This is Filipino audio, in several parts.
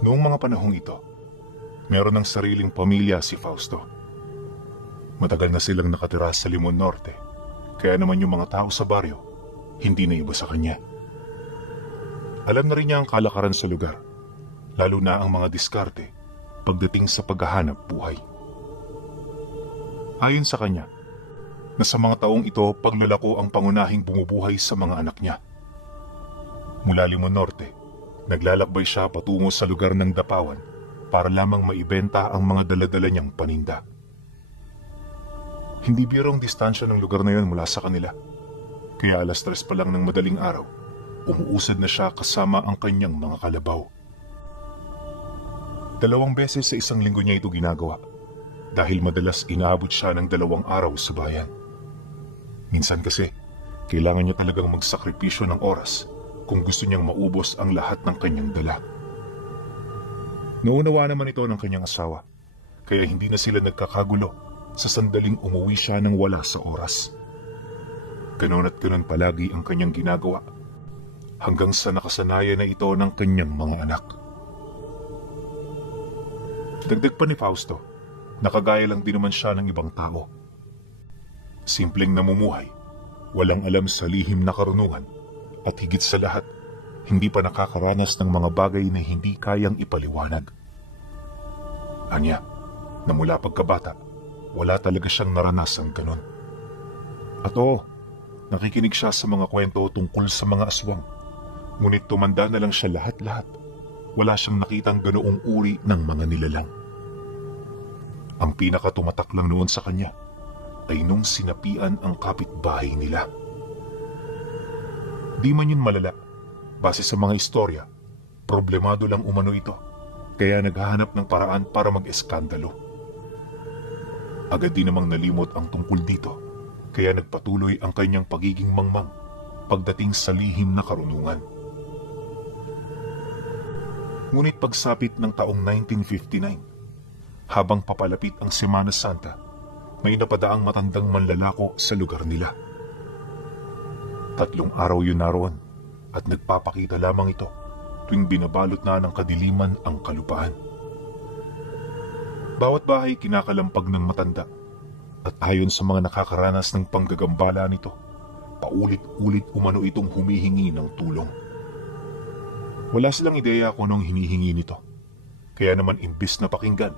Noong mga panahong ito, meron ng sariling pamilya si Fausto. Matagal na silang nakatira sa Limon Norte, kaya naman yung mga tao sa baryo, hindi na iba sa kanya. Alam na rin niya ang kalakaran sa lugar, lalo na ang mga diskarte pagdating sa paghahanap buhay. Ayon sa kanya, na sa mga taong ito paglalako ang pangunahing bumubuhay sa mga anak niya. Mula Limon Norte, naglalakbay siya patungo sa lugar ng Dapawan para lamang maibenta ang mga daladala niyang paninda. Hindi birong distansya ng lugar na yon mula sa kanila, kaya 3:00 pa lang ng madaling araw, umuusad na siya kasama ang kanyang mga kalabaw. 2 beses sa isang linggo niya ito ginagawa dahil madalas inaabot siya ng 2 araw sa bayan. Minsan kasi, kailangan niya talagang magsakripisyo ng oras kung gusto niyang maubos ang lahat ng kanyang dala. Naunawa naman ito ng kanyang asawa, kaya hindi na sila nagkakagulo sa sandaling umuwi siya ng wala sa oras. Ganon at ganon palagi ang kanyang ginagawa, hanggang sa nakasanayan na ito ng kanyang mga anak. Dagdag pa ni Fausto, nakagaya lang din naman siya ng ibang tao. Simpleng namumuhay, walang alam sa lihim na karunungan, at higit sa lahat, hindi pa nakakaranas ng mga bagay na hindi kayang ipaliwanag. Anya, na mula pagkabata, wala talaga siyang naranasang ganon. At oo, nakikinig siya sa mga kwento tungkol sa mga aswang, ngunit tumanda na lang siya lahat-lahat. Wala siyang nakitang ganoong uri ng mga nilalang. Ang pinakatumatak lang noon sa kanya ay nung sinapian ang kapitbahay nila. Di man yun malala, base sa mga istorya, problemado lang umano ito, kaya naghahanap ng paraan para mag-eskandalo. Agad din namang nalimot ang tungkol dito, kaya nagpatuloy ang kanyang pagiging mangmang pagdating sa lihim na karunungan. Ngunit pagsapit ng taong 1959, habang papalapit ang Semana Santa, may napadaang matandang manlalako sa lugar nila. 3 araw yun naroon at nagpapakita lamang ito tuwing binabalot na ng kadiliman ang kalupaan. Bawat bahay kinakalampag ng matanda at ayon sa mga nakakaranas ng panggagambala nito, paulit-ulit umano itong humihingi ng tulong. Wala silang ideya kung anong hinihingi nito, kaya naman imbis na pakinggan,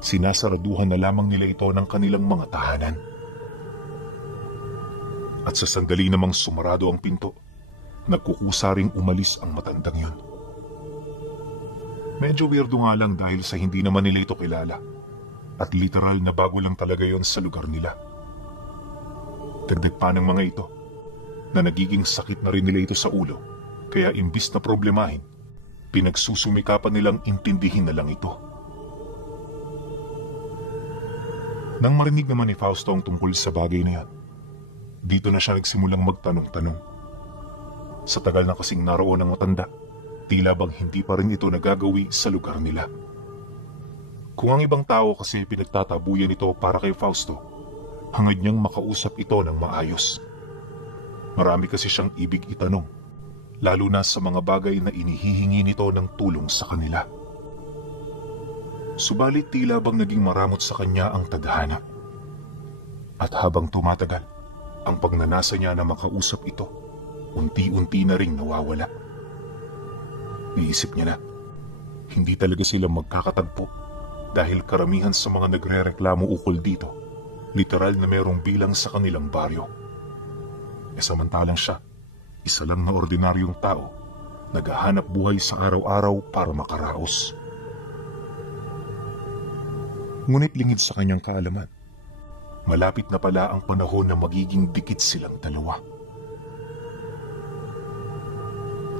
sinasaraduhan na lamang nila ito ng kanilang mga tahanan. At sa sandali namang sumarado ang pinto, nagkukusaring umalis ang matandang yun. Medyo weirdo nga lang dahil sa hindi naman nila ito kilala, at literal na bago lang talaga yon sa lugar nila. Dagdag pa ng mga ito, na nagiging sakit na rin nila ito sa ulo, kaya imbis na problemahin, pinagsusumikapan nilang intindihin na lang ito. Nang marinig naman ni Fausto ang tungkol sa bagay na yan, dito na siya nagsimulang magtanong-tanong. Sa tagal na kasing naroon ang matanda, tila bang hindi pa rin ito nagagawi sa lugar nila. Kung ang ibang tao kasi pinagtatabuyan ito para kay Fausto, hangad niyang makausap ito ng maayos. Marami kasi siyang ibig itanong, lalo na sa mga bagay na inihihingi nito ng tulong sa kanila. Subalit tila bang naging maramot sa kanya ang tadhana. At habang tumatagal, ang pagnanasa niya na makausap ito, unti-unti na ring nawawala. Iisip niya na, hindi talaga sila magkakatagpo dahil karamihan sa mga nagre-reklamo ukol dito, literal na merong bilang sa kanilang baryo. E samantalang siya, isa lang na ordinaryong tao, naghahanap buhay sa araw-araw para makaraos. Ngunit lingid sa kanyang kaalaman, malapit na pala ang panahon na magiging dikit silang dalawa.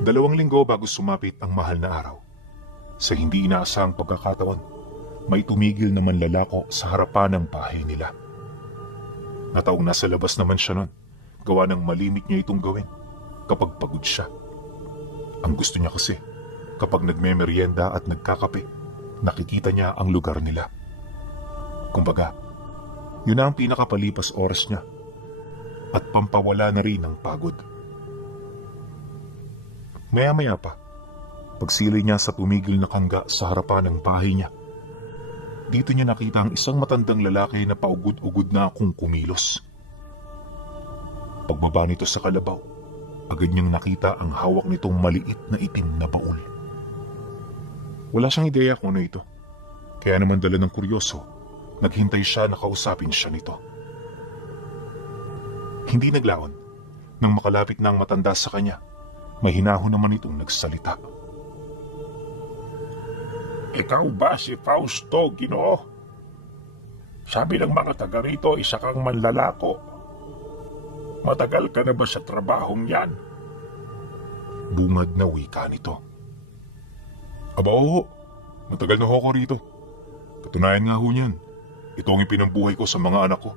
2 linggo bago sumapit ang mahal na araw, sa hindi inaasahang pagkakataon, may tumigil na manlalako sa harapan ng bahay nila. Nataong nasa labas naman siya nun, gawa ng malimit niya itong gawin kapag pagod siya. Ang gusto niya kasi, kapag nagmemeryenda at nagkakape, nakikita niya ang lugar nila. Kumbaga, yun na ang pinakapalipas oras niya at pampawala na rin ng pagod. Maya-maya pa, Pagsilay niya sa tumigil na kangga sa harapan ng bahay niya, dito niya nakita ang isang matandang lalaki na paugod-ugod na akong kumilos. Pagbaba nito sa kalabaw, agad niyang nakita ang hawak nitong maliit na itim na baul. Wala siyang ideya kung ano ito. Kaya naman dala ng kuryoso, naghintay siya na kausapin siya nito. Hindi naglaon. Nang makalapit na ang matanda sa kanya, may hinahon naman itong nagsalita. Ikaw ba si Fausto, Ginoo? Sabi ng mga taga rito, isa kang manlalako. Matagal ka na ba sa trabahong yan? Bungad na wika nito. Aba oo, matagal na ho ako rito. Katunayan nga ho niyan, ito ang ipinambuhay ko sa mga anak ko.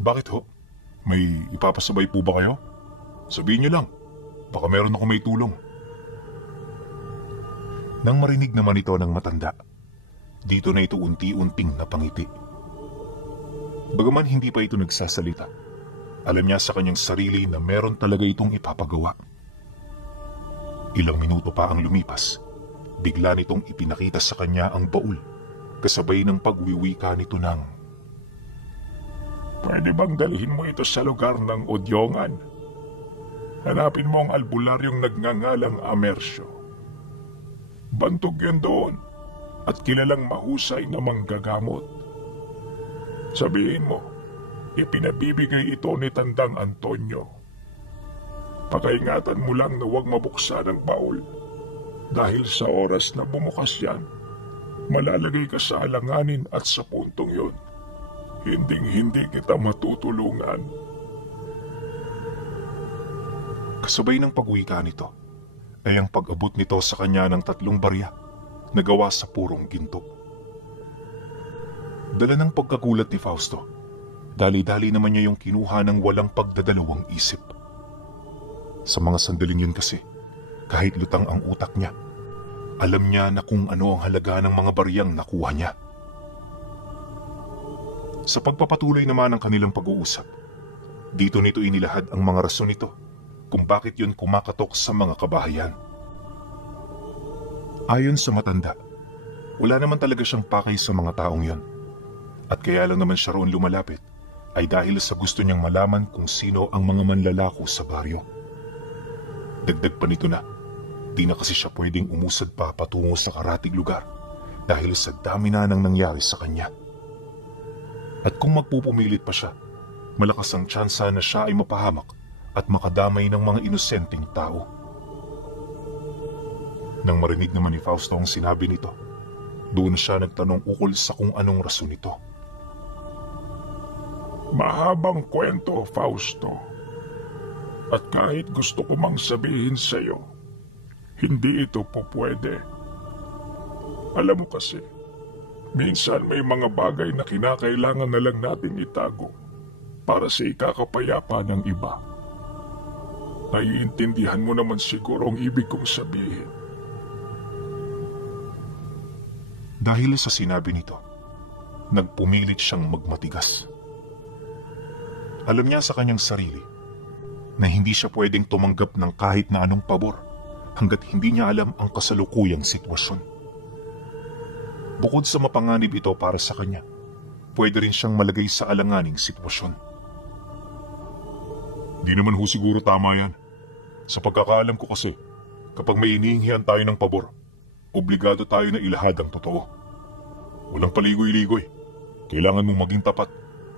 Bakit ho? May ipapasabay po ba kayo? Sabihin niyo lang, baka meron ako may tulong. Nang marinig naman ito ng matanda, dito na ito unti-unting napangiti. Bagaman hindi pa ito nagsasalita, alam niya sa kanyang sarili na meron talaga itong ipapagawa. Ilang minuto pa ang lumipas, bigla nitong ipinakita sa kanya ang baul, kasabay ng pagwiwika nito ng, Pwede bang dalhin mo ito sa lugar ng Odyongan? Hanapin mo ang albularyong nagngangalang Amersyo. Bantog yan doon at kilalang mahusay na manggagamot. Sabihin mo, ipinabibigay ito ni Tandang Antonio. Pakaingatan mo lang na huwag mabuksan ang baul dahil sa oras na bumukas yan, malalagay ka sa alanganin at sa puntong yun, hinding-hindi kita matutulungan. Kasabay ng pagwika nito, ay ang pag-abot nito sa kanya ng 3 barya na gawa sa purong ginto. Dala ng pagkagulat ni Fausto, dali-dali naman niya yung kinuha ng walang pagdadalawang isip. Sa mga sandaling yun kasi, kahit lutang ang utak niya, alam niya na kung ano ang halaga ng mga baryang nakuha niya. Sa pagpapatuloy naman ng kanilang pag-uusap, dito nito inilahad ang mga rason nito kung bakit yun kumakatok sa mga kabahayan. Ayon sa matanda, wala naman talaga siyang pakay sa mga taong yun. At kaya lang naman siya roon lumalapit ay dahil sa gusto niyang malaman kung sino ang mga manlalako sa baryo. Dagdag pa nito na, di na kasi siya pwedeng umusad pa patungo sa karatig lugar dahil sa dami na nang nangyari sa kanya. At kung magpupumilit pa siya, malakas ang tsansa na siya ay mapahamak at makadamay ng mga inosenteng tao. Nang marinig naman ni Fausto ang sinabi nito, doon siya nagtanong ukol sa kung anong rason nito. Mahabang kwento, Fausto. At kahit gusto ko mang sabihin sa iyo, hindi ito po pwede. Alam mo kasi, minsan may mga bagay na kinakailangan na lang natin itago para sa ikakapayapa ng iba. Naiintindihan mo naman siguro ang ibig kong sabihin. Dahil sa sinabi nito, nagpumilit siyang magmatigas. Alam niya sa kanyang sarili na hindi siya pwedeng tumanggap ng kahit na anong pabor hanggat hindi niya alam ang kasalukuyang sitwasyon. Bukod sa mapanganib ito para sa kanya, pwede rin siyang malagay sa alanganing sitwasyon. Di naman ho siguro tama yan. Sa pagkakaalam ko kasi, kapag may inihingihan tayo ng pabor, obligado tayo na ilahad ang totoo. Walang paligoy-ligoy. Kailangan mong maging tapat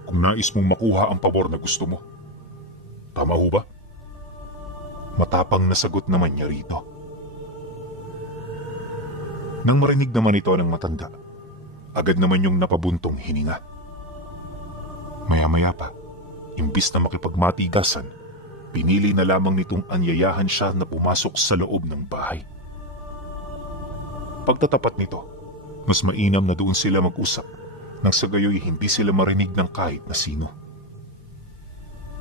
kung nais mong makuha ang pabor na gusto mo. Tama ho ba? Matapang na sagot naman niya rito. Nang marinig naman ito ng matanda, agad naman yung napabuntong hininga. Maya-maya pa, imbis na makipagmatigasan, pinili na lamang nitong anyayahan siya na pumasok sa loob ng bahay. Pagtatapat nito, mas mainam na doon sila mag-usap nang sa gayoy hindi sila marinig ng kahit na sino.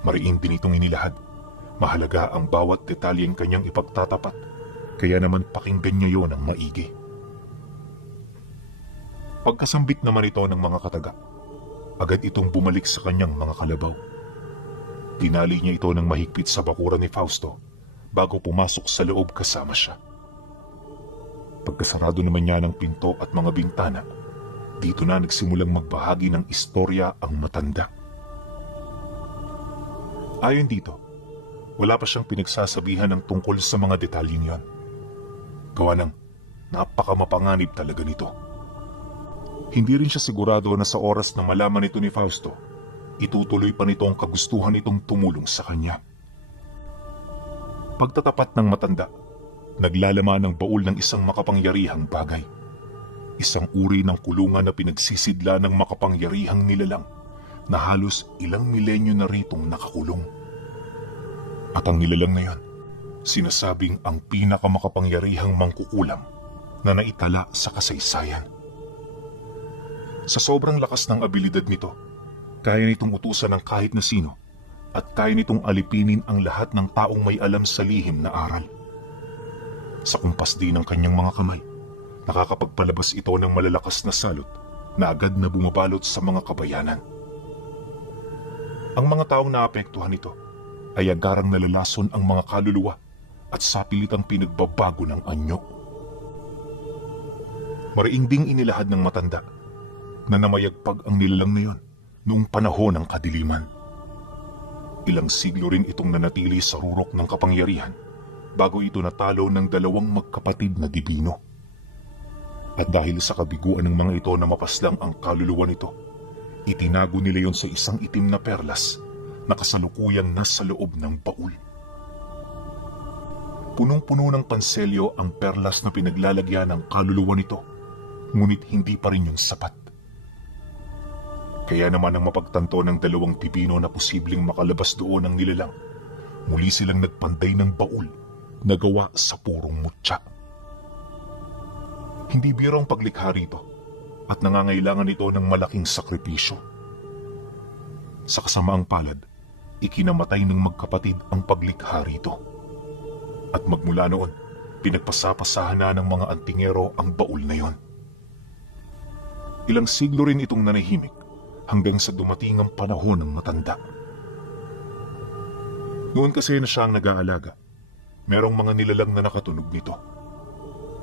Mariin din itong inilahad. Mahalaga ang bawat detalyeng kanyang ipagtatapat, kaya naman pakinggan niya yon ng maigi. Pagkasambit naman ito ng mga kataga, agad itong bumalik sa kanyang mga kalabaw. Tinali niya ito ng mahigpit sa bakuran ni Fausto bago pumasok sa loob kasama siya. Pagkasarado naman niya ng pinto at mga bintana, dito na nagsimulang magbahagi ng istorya ang matanda. Ayon dito, wala pa siyang pinagsasabihan ng tungkol sa mga detalyeng yon. Gawa ng napakamapanganib talaga nito. Hindi rin siya sigurado na sa oras na malaman ito ni Fausto, itutuloy pa nito ang kagustuhan itong tumulong sa kanya. Pagtatapat ng matanda, naglalaman ng baul ng isang makapangyarihang bagay. Isang uri ng kulungan na pinagsisidla ng makapangyarihang nilalang na halos ilang milenyo na ritong nakakulong. At ang nilalang na yan, sinasabing ang pinakamakapangyarihang mangkukulam na naitala sa kasaysayan. Sa sobrang lakas ng abilidad nito, kaya nitong utusan ng kahit na sino at kaya nitong alipinin ang lahat ng taong may alam sa lihim na aral. Sa kumpas din ng kanyang mga kamay, nakakapagpalabas ito ng malalakas na salot na agad na bumabalot sa mga kabayanan. Ang mga taong naapektuhan nito ay agarang nalalason ang mga kaluluwa at sapilitang pinagbabago ng anyo. Mariing ding inilahad ng matanda na namayagpag ang nilalang na yon noong panahon ng kadiliman. Ilang siglo rin itong nanatili sa rurok ng kapangyarihan bago ito natalo ng dalawang magkapatid na dibino. At dahil sa kabiguan ng mga ito na mapaslang ang kaluluwa nito, itinago nila yon sa isang itim na perlas na kasalukuyang nasa loob ng baul. Punong-puno ng panselyo ang perlas na pinaglalagyan ng kaluluwa nito, ngunit hindi pa rin yung sapat. Kaya naman ang mapagtanto ng dalawang dibino na posibleng makalabas doon ang nilalang, muli silang nagpanday ng baul na gawa sa purong mutya. Hindi biro ang paglikha rito at nangangailangan ito ng malaking sakripisyo. Sa kasamaang palad, ikinamatay ng magkapatid ang paglikha rito. At magmula noon, pinagpasapasahan na ng mga antingero ang baul na yon. Ilang siglo rin itong nanahimik hanggang sa dumating ang panahon ng matanda. Noon kasi na siya ang nag-aalaga, merong mga nilalang na nakatunog nito.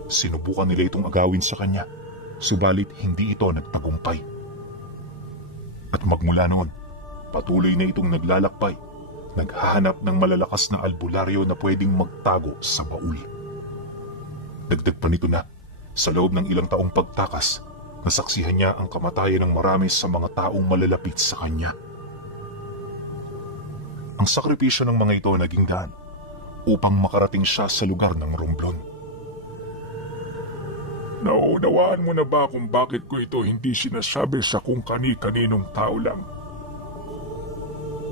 Sinubukan nila itong agawin sa kanya, subalit hindi ito nagtagumpay. At magmula noon, patuloy na itong naglalakbay, naghahanap ng malalakas na albularyo na pwedeng magtago sa baul. Dagdag pa nito na, sa loob ng ilang taong pagtakas, nasaksihan niya ang kamatayan ng marami sa mga taong malalapit sa kanya. Ang sakripisyo ng mga ito naging daan upang makarating siya sa lugar ng Romblon. Nauunawaan mo na ba kung bakit ko ito hindi sinasabi sa kung kani-kaninong tao lang?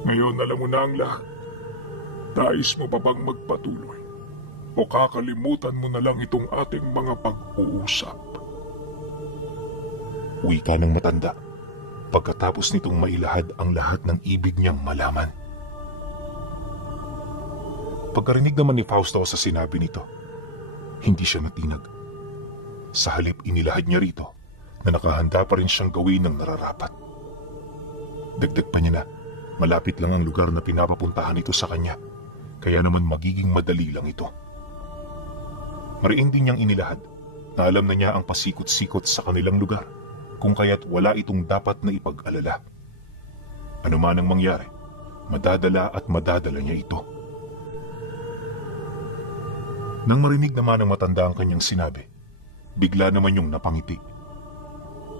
Ngayon alam mo na ang lahat. Nais mo pa bang magpatuloy? O kakalimutan mo na lang itong ating mga pag-uusap? Wika ng matanda, pagkatapos nitong mailahad ang lahat ng ibig niyang malaman. Pagkarinig naman ni Fausto sa sinabi nito, hindi siya natinag. Sa halip inilahad niya rito na nakahanda pa rin siyang gawin ng nararapat. Dagdag pa niya na malapit lang ang lugar na pinapapuntahan ito sa kanya, kaya naman magiging madali lang ito. Mariin din niyang inilahad na alam na niya ang pasikot-sikot sa kanilang lugar, kung kaya't wala itong dapat na ipag-alala. Ano man ang mangyari, madadala at madadala niya ito. Nang marinig naman ng matanda ang kanyang sinabi, bigla naman yung napangiti.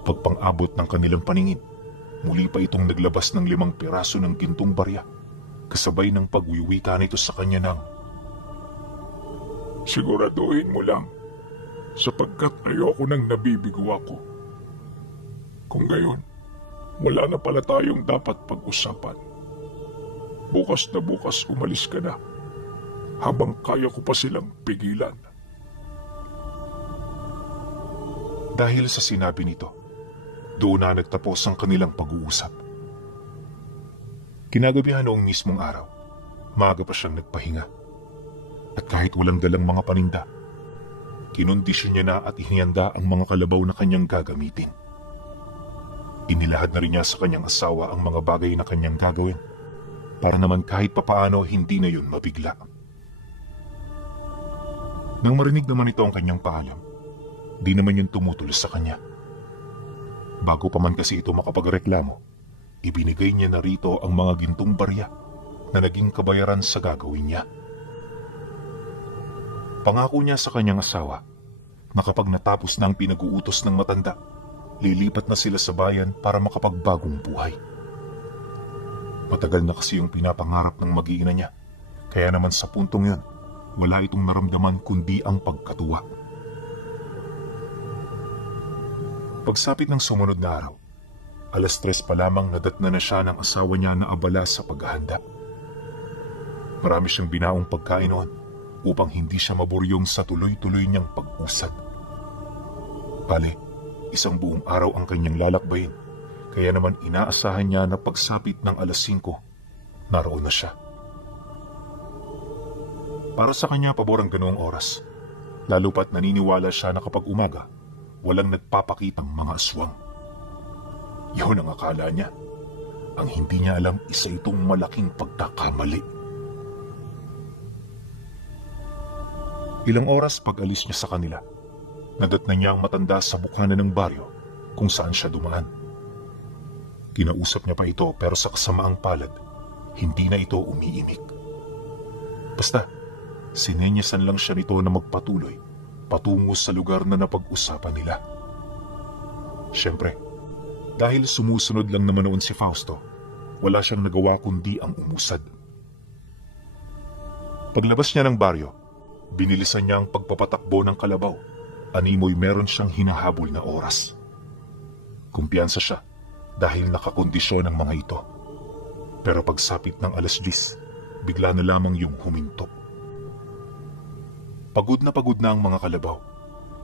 Pagpang-abot ng kanilang paningin, muli pa itong naglabas ng 5 piraso ng gintong barya, kasabay ng pagwiwika nito sa kanya ng, siguraduhin mo lang, sapagkat ayoko nang nabibigo ako. Kung gayon, wala na pala tayong dapat pag-usapan. Bukas na bukas umalis ka na, habang kaya ko pa silang pigilan. Dahil sa sinabi nito, doon na nagtapos ang kanilang pag-uusap. Kinagabihan noong mismong araw, maaga pa siyang nagpahinga. At kahit walang dalang mga paninda, kinondisyon niya na at inihanda ang mga kalabaw na kanyang gagamitin. Inilahad na rin niya sa kanyang asawa ang mga bagay na kanyang gagawin, para naman kahit papaano hindi na yun mabigla. Nang marinig naman ito ang kanyang paalam, di naman yun tumutulos sa kanya. Bago pa man kasi ito makapagreklamo, ibinigay niya na rito ang mga gintong barya na naging kabayaran sa gagawin niya. Pangako niya sa kanyang asawa na kapag natapos na ang pinag-uutos ng matanda, lilipat na sila sa bayan para makapagbagong buhay. Matagal na kasi yung pinapangarap ng mag-iina niya, kaya naman sa puntong yun, wala itong naramdaman kundi ang pagkatuwa. Pagsapit ng sumunod na araw, 3:00 pa lamang nadatna na siya ng asawa niya na abala sa paghahanda. Marami siyang binaong pagkain noon upang hindi siya maburyong sa tuloy-tuloy niyang pag-usad. Bale, 1 buong araw ang kanyang lalakbayin, kaya naman inaasahan niya na pagsapit ng 5:00, naroon na siya. Para sa kanya pabor ang ganoong oras, lalo pat naniniwala siya na kapag umaga, walang nagpapakitang mga aswang. Yun ang akala niya. Ang hindi niya alam, isa itong malaking pagkakamali. Ilang oras pag-alis niya sa kanila, nadatnan niya ang matanda sa bukana ng baryo kung saan siya dumaan. Kinausap niya pa ito pero sa kasamaang palad, hindi na ito umiimik. Basta, sinenyasan lang siya nito na magpatuloy patungo sa lugar na napag-usapan nila. Siyempre, dahil sumusunod lang naman noon si Fausto, wala siyang nagawa kundi ang umusad. Paglabas niya ng baryo, binilisan niya ang pagpapatakbo ng kalabaw. Animoy meron siyang hinahabol na oras. Kumpiyansa siya dahil nakakondisyon ang mga ito. Pero pagsapit ng 10:00, bigla na lamang yung huminto. Pagod na ang mga kalabaw,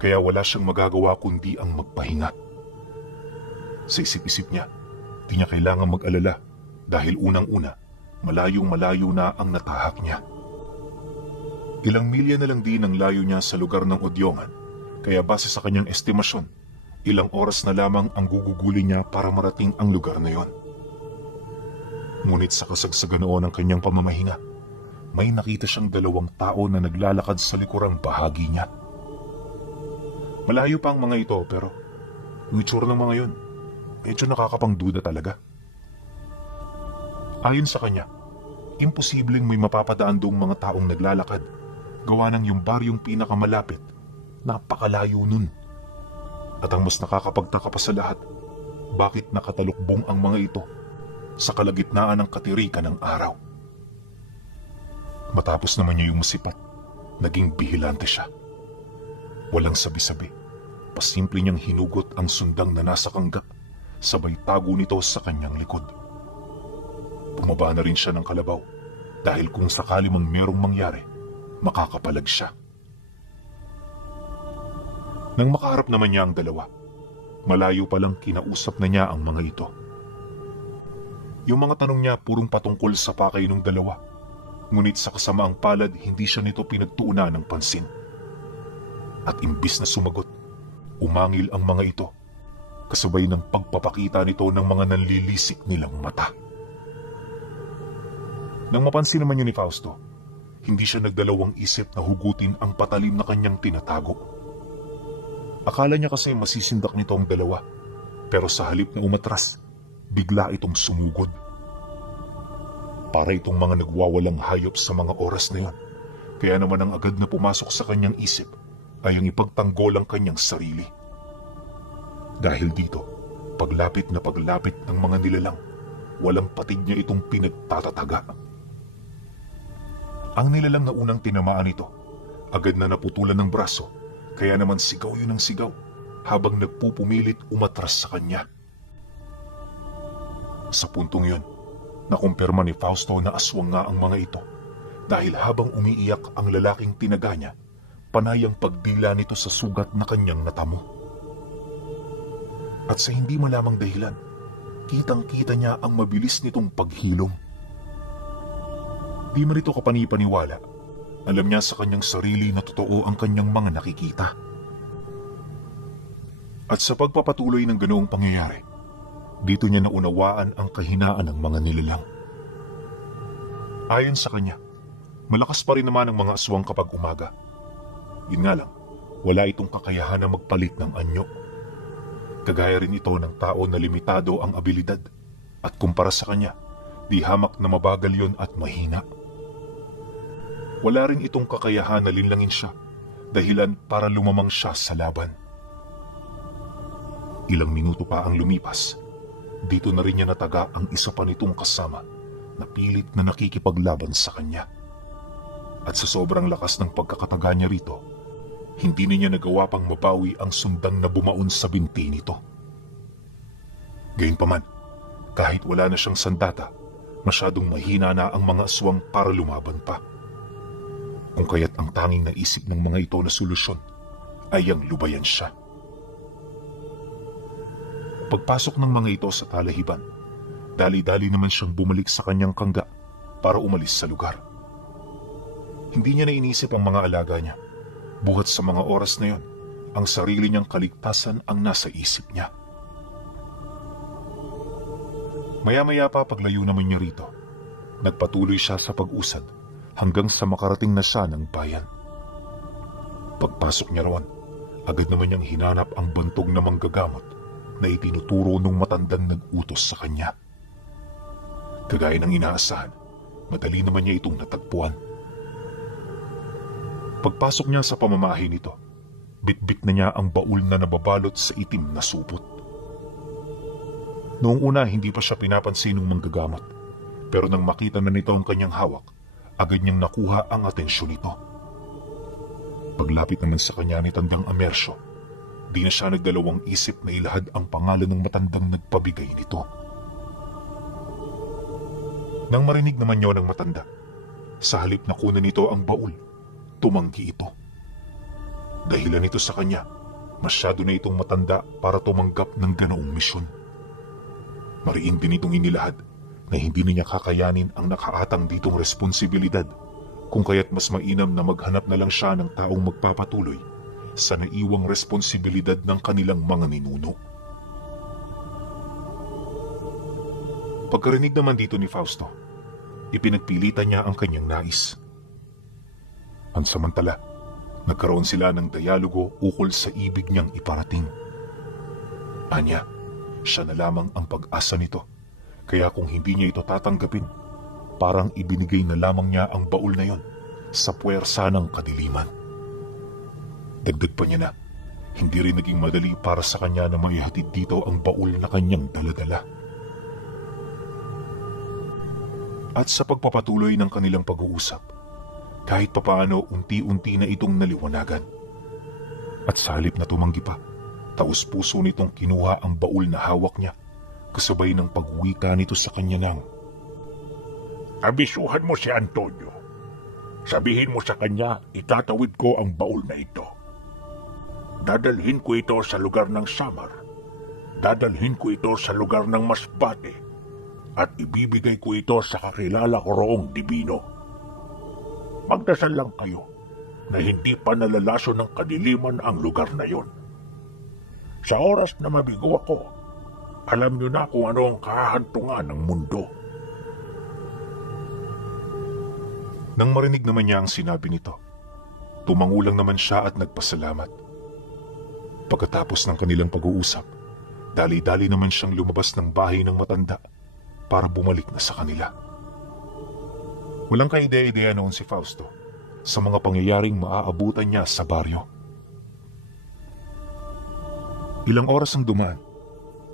kaya wala siyang magagawa kundi ang magpahinga. Sa isip-isip niya, di niya kailangang mag-alala dahil unang-una, malayong-malayo na ang natahak niya. Ilang milya na lang din ang layo niya sa lugar ng Odyongan, kaya base sa kanyang estimasyon, ilang oras na lamang ang guguguli niya para marating ang lugar na yon. Ngunit sa kasagsagan noon ng kanyang pamamahinga, may nakita siyang 2 tao na naglalakad sa likurang bahagi niya. Malayo pa ang mga ito pero yung itsura ng mga yon, medyo nakakapangduda talaga. Ayon sa kanya, imposibleng may mapapadaan doong mga taong naglalakad, gawa ng yung baryong pinakamalapit, napakalayo nun. At ang mas nakakapagtaka pa sa lahat, bakit nakatalukbong ang mga ito sa kalagitnaan ng katirikan ng araw. Matapos naman niya yung masipat, naging bihilante siya. Walang sabi-sabi, pasimple niyang hinugot ang sundang na nasa kanggat, sabay tago nito sa kanyang likod. Bumaba na rin siya ng kalabaw dahil kung sakali mang merong mangyari, makakapalag siya. Nang makaharap naman niya ang dalawa, malayo palang kinausap na niya ang mga ito. Yung mga tanong niya purong patungkol sa pakay ng dalawa. Ngunit sa kasamaang palad, hindi siya nito pinagtuunan ng pansin. At imbis na sumagot, umangil ang mga ito, kasabay ng pagpapakita nito ng mga nanlilisik nilang mata. Nang mapansin naman yun ni Fausto, hindi siya nagdalawang isip na hugutin ang patalim na kanyang tinatago. Akala niya kasi masisindak nito ang dalawa, pero sa halip na umatras, bigla itong sumugod. Para itong mga nagwawalang hayop sa mga oras na yon, kaya naman ang agad na pumasok sa kanyang isip ay ang ipagtanggol ang kanyang sarili. Dahil dito, paglapit ng mga nilalang, walang patid niya itong pinagtatataga. Ang nilalang na unang tinamaan ito, agad na naputulan ng braso, kaya naman sigaw yun ng sigaw habang nagpupumilit umatras sa kanya. Sa puntong yun, nakumpirma ni Fausto na aswang nga ang mga ito dahil habang umiiyak ang lalaking tinaga niya, panay ang pagdila nito sa sugat na kanyang natamo. At sa hindi malamang dahilan, kitang-kita niya ang mabilis nitong paghilom. Di man ito kapanipaniwala, alam niya sa kanyang sarili na totoo ang kanyang mga nakikita. At sa pagpapatuloy ng ganoong pangyayari, dito niya naunawaan ang kahinaan ng mga nilalang. Ayon sa kanya, malakas pa rin naman ang mga aswang kapag umaga. Yun nga lang, wala itong kakayahan na magpalit ng anyo. Kagaya rin ito ng tao na limitado ang abilidad at kumpara sa kanya, di hamak na mabagal yon at mahina. Wala rin itong kakayahan na linlangin siya, dahilan para lumamang siya sa laban. Ilang minuto pa ang lumipas, dito na rin niya nataga ang isa pa nitong kasama na pilit na nakikipaglaban sa kanya. At sa sobrang lakas ng pagkakataga niya rito, hindi na niya nagawa pang mabawi ang sundang na bumaon sa binti nito. Gayunpaman, kahit wala na siyang sandata, masyadong mahina na ang mga aswang para lumaban pa. Kung kaya't ang tanging naisip ng mga ito na solusyon ay ang lubayan siya. Pagpasok ng mga ito sa talahiban, dali-dali naman siyang bumalik sa kanyang kangga para umalis sa lugar. Hindi niya na inisip ang mga alaga niya. Buhat sa mga oras na yon, ang sarili niyang kaligtasan ang nasa isip niya. Maya-maya pa paglayo naman niya rito, nagpatuloy siya sa pag-usad hanggang sa makarating na siya ng bayan. Pagpasok niya roon, agad naman niyang hinanap ang bantog na manggagamot na itinuturo ng matandang nag-utos sa kanya. Kagaya ng inaasahan, madali naman niya itong natagpuan. Pagpasok niya sa pamamahay nito, bitbit na niya ang baul na nababalot sa itim na supot. Noong una hindi pa siya pinapansin ng manggagamot, pero nang makita na nito ang kanyang hawak, agad niyang nakuha ang atensyon nito. Paglapit naman sa kanya ni Tandang Amersyo, di na siya nagdalawang isip na ilahad ang pangalan ng matandang nagpabigay nito. Nang marinig naman niyo ng matanda, sa halip na kunan nito ang baul, tumanggi ito. Dahilan nito sa kanya, masyado na itong matanda para tumanggap ng ganoong misyon. Mariin din itong inilahad na hindi na niya kakayanin ang nakaatang ditong responsibilidad, kung kaya't mas mainam na maghanap na lang siya ng taong magpapatuloy sa naiwang responsibilidad ng kanilang mga ninuno. Pagkarinig naman dito ni Fausto, ipinagpilitan niya ang kanyang nais. Pansamantala, nagkaroon sila ng dialogo ukol sa ibig niyang iparating. Anya, siya na lamang ang pag-asa nito, kaya kung hindi niya ito tatanggapin, parang ibinigay na lamang niya ang baul na yon sa puwersa ng kadiliman. Dagdag pa niya na, hindi rin naging madali para sa kanya na maihatid dito ang baul na kanyang daladala. At sa pagpapatuloy ng kanilang pag-uusap, kahit papaano unti-unti na itong naliwanagan. At sa halip na tumanggi pa, taus-puso nitong kinuha ang baul na hawak niya, kasabay ng pagwika nito sa kanya ng, Abisuhan mo si Antonio. Sabihin mo sa kanya, itatawid ko ang baul na ito. Dadalhin ko ito sa lugar ng Samar. Dadalhin ko ito sa lugar ng Masbate. At ibibigay ko ito sa kakilala ko roong dibino. Magdasal lang kayo na hindi pa nalalaso ng kadiliman ang lugar na yon. Sa oras na mabigo ako, alam niyo na kung ano ang kahantungan ng mundo. Nang marinig naman niya ang sinabi nito, tumangulang naman siya at nagpasalamat. Pagkatapos ng kanilang pag-uusap, dali-dali naman siyang lumabas ng bahay ng matanda para bumalik na sa kanila. Walang kaide-ideya noon si Fausto sa mga pangyayaring maaabutan niya sa baryo. Ilang oras ang dumaan,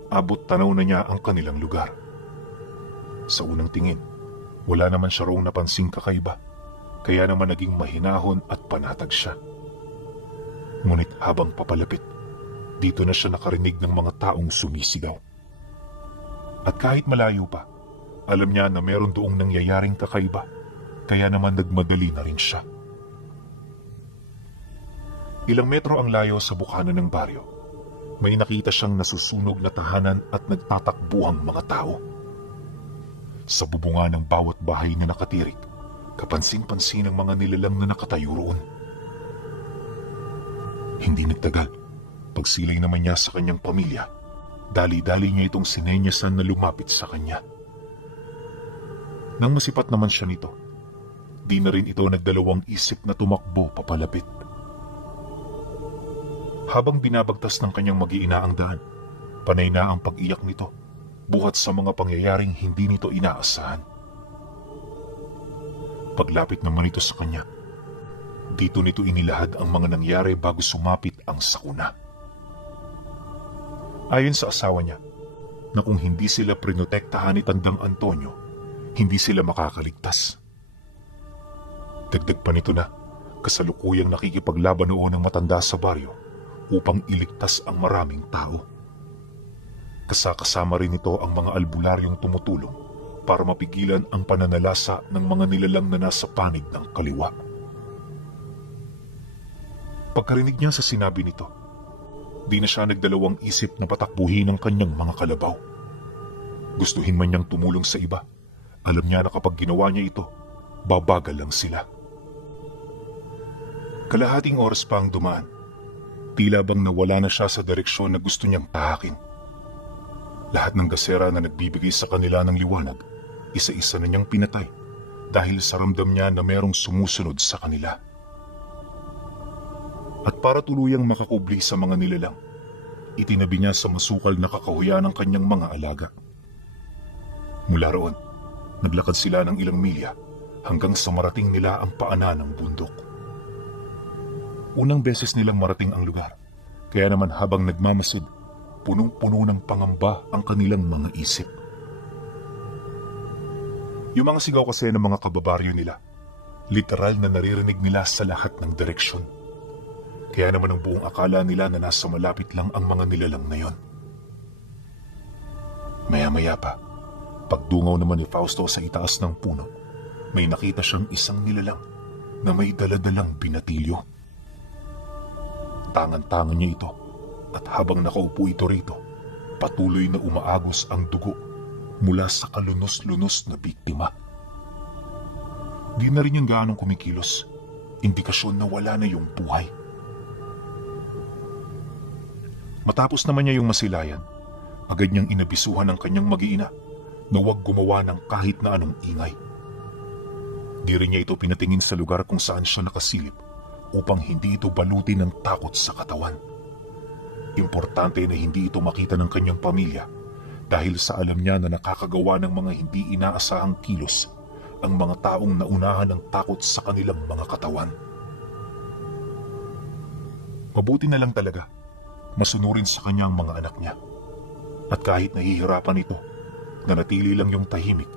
abot tanaw na niya ang kanilang lugar. Sa unang tingin, wala naman siya roong napansing kakaiba, kaya naman naging mahinahon at panatag siya. Ngunit habang papalapit, dito na siya nakarinig ng mga taong sumisigaw. At kahit malayo pa, alam niya na meron doong nangyayaring kakaiba, kaya naman nagmadali na rin siya. Ilang metro ang layo sa bukana ng baryo, may nakita siyang nasusunog na tahanan at nagtatakbuhang mga tao. Sa bubunga ng bawat bahay na nakatirik, kapansin-pansin ang mga nilalang na nakatayo roon. Hindi nagtagal, pagsilay naman niya sa kanyang pamilya, dali-dali niya itong sinenyasan na lumapit sa kanya. Nang masipat naman siya nito, di na rin ito nagdalawang isip na tumakbo papalapit. Habang binabagtas ng kanyang mag-iina ang daan, panay na ang pag-iyak nito, buhat sa mga pangyayaring hindi nito inaasahan. Paglapit naman ito sa kanya, dito nito inilahad ang mga nangyari bago sumapit ang sakuna. Ayon sa asawa niya, na kung hindi sila prinotektahan ni Tandang Antonio, hindi sila makakaligtas. Dagdag pa nito na kasalukuyang nakikipaglaban noon ang matanda sa baryo upang iligtas ang maraming tao. Kasama rin ito ang mga albularyong tumutulong para mapigilan ang pananalasa ng mga nilalang na nasa panig ng kaliwa. Pagkarinig niya sa sinabi nito, di na siya nagdalawang isip na patakbuhin ang kanyang mga kalabaw. Gustuhin man niyang tumulong sa iba, alam niya na kapag ginawa niya ito, babagal lang sila. Kalahating oras pa ang dumaan, tila bang nawala na siya sa direksyon na gusto niyang tahakin. Lahat ng gasera na nagbibigay sa kanila ng liwanag, isa-isa na niyang pinatay dahil sa ramdam niya na merong sumusunod sa kanila. At para tuluyang makakubli sa mga nilalang, itinabi niya sa masukal na kakahuyan ng kanyang mga alaga. Mula roon, naglakad sila ng ilang milya hanggang sa marating nila ang paanan ng bundok. Unang beses nilang marating ang lugar, kaya naman habang nagmamasid, punong-puno ng pangamba ang kanilang mga isip. Yung mga sigaw kasi ng mga kababaryo nila, literal na naririnig nila sa lahat ng direksyon. Kaya naman ang buong akala nila na nasa malapit lang ang mga nilalang na yon. Maya-maya pa, pagdungaw naman ni Fausto sa itaas ng puno, may nakita siyang isang nilalang na may daladalang binatilyo. Tangan-tangan niya ito at habang nakaupo ito rito, patuloy na umaagos ang dugo mula sa kalunos-lunos na biktima. Di na rin yung gaanong kumikilos, indikasyon na wala na yung buhay. Matapos naman niya yung masilayan, agad niyang inabisuhan ng kanyang mag-iina na huwag gumawa ng kahit na anong ingay. Di rin niya ito pinatingin sa lugar kung saan siya nakasilip upang hindi ito balutin ng takot sa katawan. Importante na hindi ito makita ng kanyang pamilya dahil sa alam niya na nakakagawa ng mga hindi inaasahang kilos ang mga taong naunahan ng takot sa kanilang mga katawan. Mabuti na lang talaga, masunurin sa kanya ang mga anak niya. At kahit nahihirapan ito, nanatili lang yung tahimik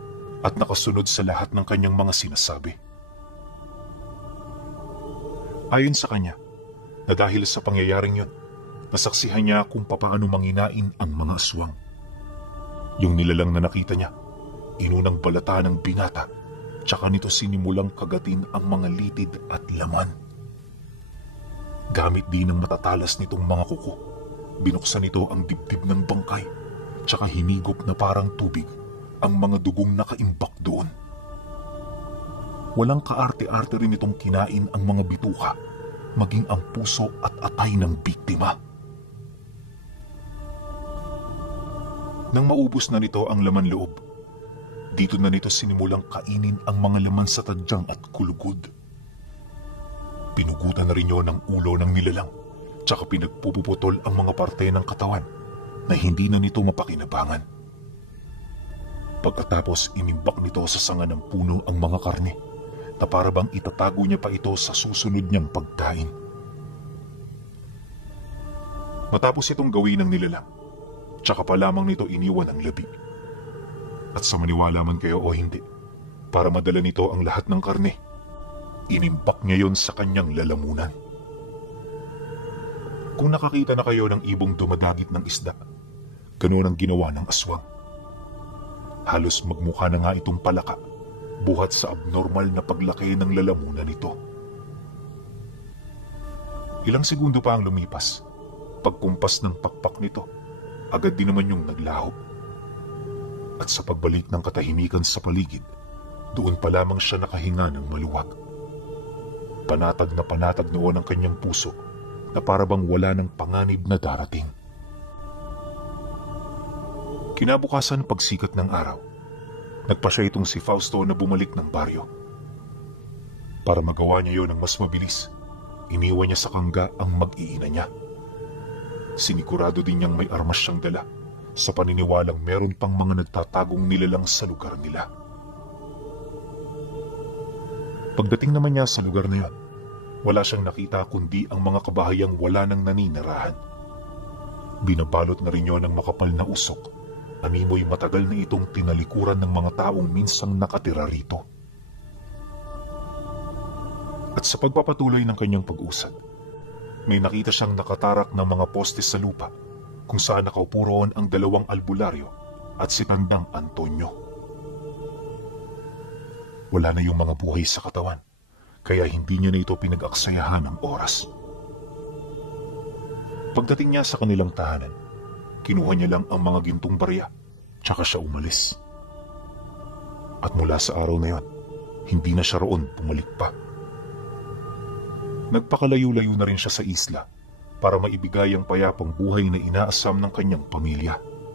at nakasunod sa lahat ng kanyang mga sinasabi. Ayon sa kanya, na dahil sa pangyayaring yun, nasaksihan niya kung papaano manginain ang mga aswang. Yung nilalang na nakita niya, inunang balata ng binata, tsaka nito sinimulang kagatin ang mga litid at laman. Gamit din ng matatalas nitong mga kuko, binuksan nito ang dibdib ng bangkay, tsaka hinigop na parang tubig ang mga dugong nakaimbak doon. Walang kaarte-arte rin itong kinain ang mga bituka, maging ang puso at atay ng biktima. Nang maubos na nito ang laman loob, dito na nito sinimulang kainin ang mga laman sa tadyang at kulugod. Pinugutan na rin yun ang ulo ng nilalang, tsaka pinagpupuputol ang mga parte ng katawan na hindi na nito mapakinabangan. Pagkatapos inimbak nito sa sanga ng puno ang mga karne na para bang itatago niya pa ito sa susunod niyang pagkain. Matapos itong gawin ng nilalang, tsaka pa lamang nito iniwan ang labi. At sa maniwala man kayo o hindi, para madala nito ang lahat ng karne, inimbak niya yon sa kanyang lalamunan. Kung nakakita na kayo ng ibong dumadagit ng isda, ganoon ang ginawa ng aswang. Halos magmukha na nga itong palaka, buhat sa abnormal na paglaki ng lalamunan nito. Ilang segundo pa ang lumipas. Pagkumpas ng pakpak nito, agad din naman yung naglaho. At sa pagbalik ng katahimikan sa paligid, doon pa lamang siya nakahinga ng maluwag. Panatag noon ang kanyang puso na para bang wala ng panganib na darating. Kinabukasan pagsikat ng araw, nagpasya itong si Fausto na bumalik ng baryo. Para magawa niya yon ng mas mabilis, iniwan niya sa kangga ang mag-iina niya Sinigurado din niyang may armas siyang dala sa paniniwalang meron pang mga nagtatagong nilalang sa lugar nila. Pagdating naman niya sa lugar na yon, wala siyang nakita kundi ang mga kabahayang wala nang naninirahan. Binabalot na rin yon ng makapal na usok. Animoy matagal na itong tinalikuran ng mga taong minsang nakatira rito. At sa pagpapatuloy ng kanyang pag-usad, may nakita siyang nakatarak ng mga poste sa lupa kung saan nakaupo roon ang 2 albularyo at si Tandang Antonio. Wala na yung mga buhay sa katawan, kaya hindi niya na ito pinag-aksayahan ng oras. Pagdating niya sa kanilang tahanan, kinuha niya lang ang mga gintong barya, tsaka siya umalis. At mula sa araw na yon, hindi na siya roon bumalik pa. Nagpakalayo-layo na rin siya sa isla para maibigay ang payapang buhay na inaasam ng kanyang pamilya.